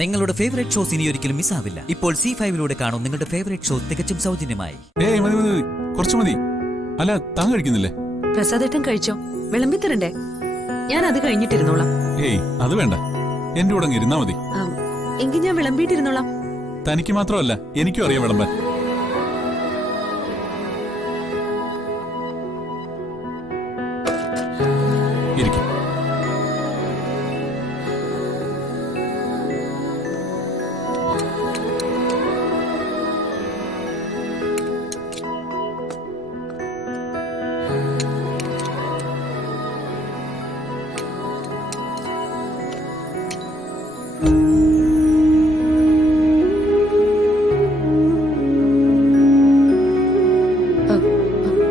നിങ്ങളുടെ favourite shows ഇനി ഒരിക്കലും മിസ്സാവില്ല. ഇപ്പോൾ C5 കാണും നിങ്ങളുടെ ഫേവറേറ്റ് ഷോ തികച്ചും സൗജന്യമായി. കുറച്ചു മതി. അല്ല, താൻ കഴിക്കുന്നില്ലേ? പ്രസാദേട്ടൻ കഴിച്ചോ? വിളമ്പി തരണ്ടേ? ഞാൻ അത് കഴിഞ്ഞിട്ടിരുന്നോളാം. അത് വേണ്ട, എന്റെ കൂടെ ഇരുന്നാ മതി. എങ്കിൽ ഞാൻ വിളമ്പിയിട്ടിരുന്നോളാം. തനിക്ക് മാത്രമല്ല, എനിക്കും അറിയാം വിളമ്പാൻ. ഇരിക്കും.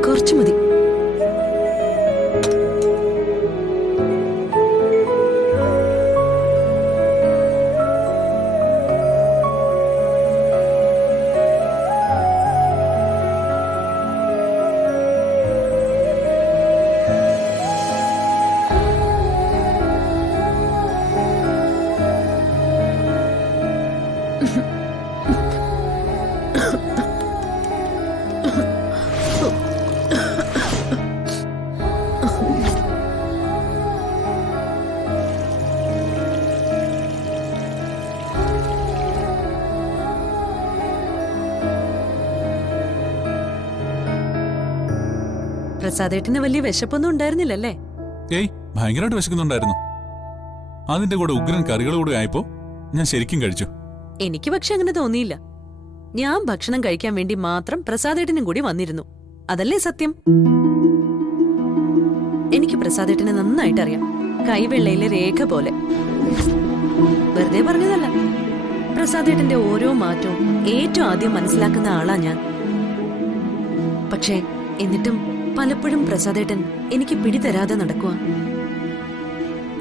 കുറച്ചു മതി. പ്രസാദേട്ടന് വലിയ വിശപ്പൊന്നും ഉണ്ടായിരുന്നില്ലല്ലേ? ഭയങ്കരമായിട്ട് വിശക്കുന്നുണ്ടായിരുന്നു. അതിന്റെ കൂടെ ഉഗ്രൻ കറികൾ കൂടെ ആയപ്പോ ഞാൻ ശരിക്കും കഴിച്ചു. എനിക്ക് പക്ഷെ അങ്ങനെ തോന്നിയില്ല. ഞാൻ ഭക്ഷണം കഴിക്കാൻ വേണ്ടി മാത്രം പ്രസാദേട്ടനും കൂടി വന്നിരുന്നു. അതല്ലേ സത്യം? എനിക്ക് പ്രസാദേട്ടനെ നന്നായിട്ട് അറിയാം, കൈവെള്ളയിലെ രേഖ പോലെ. വെറുതെ പറഞ്ഞതല്ല. പ്രസാദേട്ടന്റെ ഓരോ മാറ്റവും ഏറ്റവും ആദ്യം മനസ്സിലാക്കുന്ന ആളാ ഞാൻ. പക്ഷേ എന്നിട്ടും പലപ്പോഴും പ്രസാദേട്ടൻ എനിക്ക് പിടിതരാതെ നടക്കുക.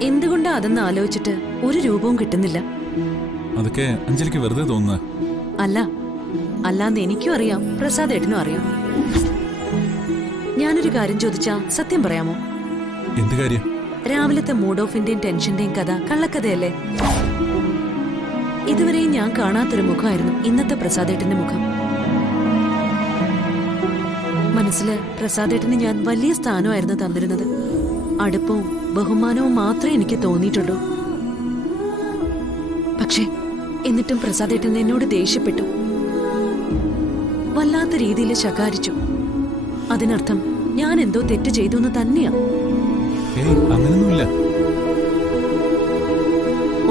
എന്തുകൊണ്ടാ അതെന്ന് ആലോചിച്ചിട്ട് ഒരു രൂപവും കിട്ടുന്നില്ല. അതൊക്കെ അഞ്ജലിക്ക് വെറുതെ തോന്നുക. അല്ലാന്ന് എനിക്കും അറിയാം, പ്രസാദേട്ടനും അറിയാം. ഞാനൊരു കാര്യം ചോദിച്ചാ സത്യം പറയാമോ? എന്ത് കാര്യം? രാവിലത്തെ മൂഡ് ഓഫിന്റെയും ടെൻഷന്റെയും കഥ കള്ളക്കഥയല്ലേ? ഇതുവരെയും ഞാൻ കാണാത്തൊരു മുഖമായിരുന്നു ഇന്നത്തെ പ്രസാദേട്ടന്റെ മുഖം. മനസ്സില് പ്രസാദേട്ടന് ഞാൻ വലിയ സ്ഥാനമായിരുന്നു തന്നിരുന്നത്. അടുപ്പവും ബഹുമാനവും മാത്രമേ എനിക്ക് തോന്നിയിട്ടുള്ളൂ. പക്ഷേ എന്നിട്ടും പ്രസാദേട്ടൻ എന്നോട് ദേഷ്യപ്പെട്ടു, വല്ലാത്ത രീതിയിൽ ശകാരിച്ചു. അതിനർത്ഥം ഞാൻ എന്തോ തെറ്റ് ചെയ്തു എന്ന് തന്നെയാ.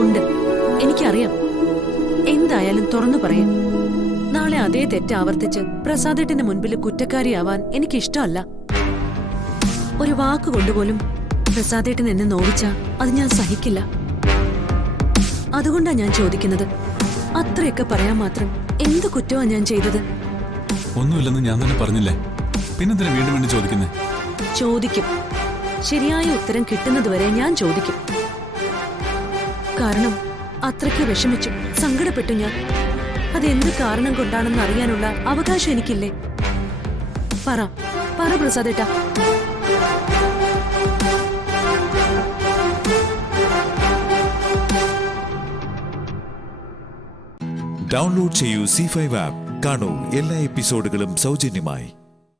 ഉണ്ട്, എനിക്കറിയാം. എന്തായാലും തുറന്നു പറയാം. നാളെ അതേ തെറ്റ് ആവർത്തിച്ച് പ്രസാദേട്ടന്റെ മുൻപിൽ കുറ്റക്കാരിയാവാൻ എനിക്കിഷ്ടമല്ല. ഒരു വാക്കുകൊണ്ടുപോലും പ്രസാദേട്ടൻ എന്നെ നോവിച്ചാ അത് ഞാൻ സഹിക്കില്ല. അതുകൊണ്ടാ ഞാൻ ചോദിക്കുന്നത്, അത്രയൊക്കെ പറയാൻ മാത്രം എന്ത് കുറ്റമാ ഞാൻ ചെയ്തത്? ഒന്നുമില്ലെന്ന് ഞാൻ തന്നെ പറഞ്ഞില്ലേ, പിന്നെന്തിനാ വീണ്ടും വീണ്ടും ചോദിക്കുന്നേ? ചോദിക്കും. ശരിയായ ഉത്തരം കിട്ടുന്നതുവരെ ഞാൻ ചോദിക്കും. കാരണം അത്രയ്ക്ക് വിഷമിച്ചു, സങ്കടപ്പെട്ടു ഞാൻ. അതെന്ത് കാരണം കൊണ്ടാണെന്ന് അറിയാനുള്ള അവകാശം എനിക്കില്ലേ? പറ പ്രസാദേട്ടാ. ഡൗൺലോഡ് ചെയ്യൂ C5 ആപ്പ്. കാണൂ എല്ലാ എപ്പിസോഡുകളും സൗജന്യമായി.